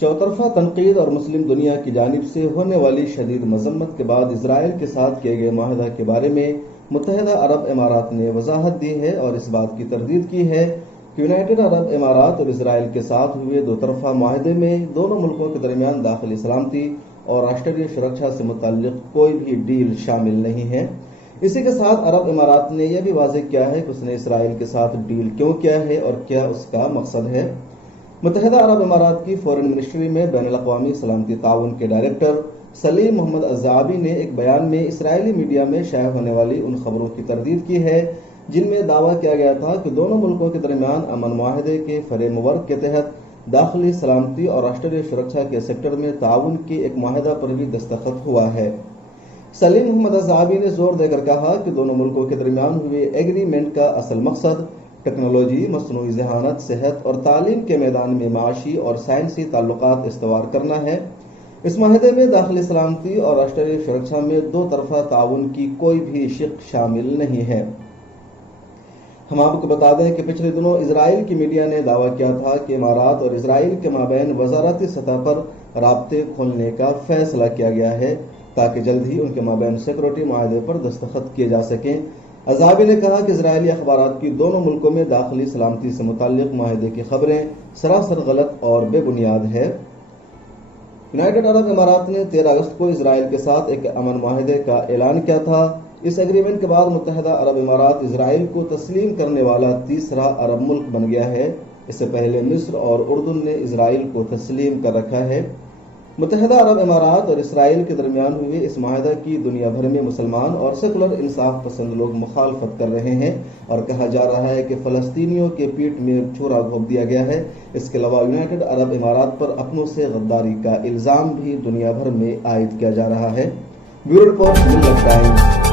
چوطرفہ تنقید اور مسلم دنیا کی جانب سے ہونے والی شدید مذمت کے بعد اسرائیل کے ساتھ کیے گئے معاہدہ کے بارے میں متحدہ عرب امارات نے وضاحت دی ہے اور اس بات کی تردید کی ہے کہ یونائیٹڈ عرب امارات اور اسرائیل کے ساتھ ہوئے دو طرفہ معاہدے میں دونوں ملکوں کے درمیان داخلی سلامتی اور راشٹریہ سرکشا سے متعلق کوئی بھی ڈیل شامل نہیں ہے۔ اسی کے ساتھ عرب امارات نے یہ بھی واضح کیا ہے کہ اس نے اسرائیل کے ساتھ ڈیل کیوں کیا ہے اور کیا اس کا مقصد ہے۔ متحدہ عرب امارات کی فورن منسٹری میں بین الاقوامی سلامتی تعاون کے ڈائریکٹر سلیم محمد الزعابی نے ایک بیان میں اسرائیلی میڈیا میں شائع ہونے والی ان خبروں کی تردید کی ہے جن میں دعویٰ کیا گیا تھا کہ دونوں ملکوں کے درمیان امن معاہدے کے فریم ورک کے تحت داخلی سلامتی اور راشٹریہ سرکشا کے سیکٹر میں تعاون کے ایک معاہدہ پر بھی دستخط ہوا ہے۔ سلیم محمد الزعابی نے زور دے کر کہا کہ دونوں ملکوں کے درمیان ہوئے ایگریمنٹ کا اصل مقصد ٹیکنالوجی، مصنوعی ذہانت، صحت اور تعلیم کے میدان میں معاشی اور سائنسی تعلقات استوار کرنا ہے۔ اس معاہدے میں داخلی سلامتی اور راشٹریہ سرکشا میں دو طرفہ تعاون کی کوئی بھی شق شامل نہیں ہے۔ ہم آپ کو بتا دیں کہ پچھلے دنوں اسرائیل کی میڈیا نے دعویٰ کیا تھا کہ امارات اور اسرائیل کے مابین وزارتی سطح پر رابطے کھولنے کا فیصلہ کیا گیا ہے تاکہ جلد ہی ان کے مابین سیکورٹی معاہدے پر دستخط کیے جا سکیں۔ الزعابی نے کہا کہ اسرائیلی اخبارات کی دونوں ملکوں میں داخلی سلامتی سے متعلق معاہدے کی خبریں سراسر غلط اور بے بنیاد ہے۔ یونائیٹڈ عرب امارات نے 13 اگست کو اسرائیل کے ساتھ ایک امن معاہدے کا اعلان کیا تھا۔ اس ایگریمنٹ کے بعد متحدہ عرب امارات اسرائیل کو تسلیم کرنے والا تیسرا عرب ملک بن گیا ہے۔ اس سے پہلے مصر اور اردن نے اسرائیل کو تسلیم کر رکھا ہے۔ متحدہ عرب امارات اور اسرائیل کے درمیان ہوئے اس معاہدہ کی دنیا بھر میں مسلمان اور سیکولر انصاف پسند لوگ مخالفت کر رہے ہیں اور کہا جا رہا ہے کہ فلسطینیوں کے پیٹ میں چھرا گھونپ دیا گیا ہے۔ اس کے علاوہ یونائیٹڈ عرب امارات پر اپنوں سے غداری کا الزام بھی دنیا بھر میں عائد کیا جا رہا ہے۔ بیورو رپورٹ ملت ٹائمز۔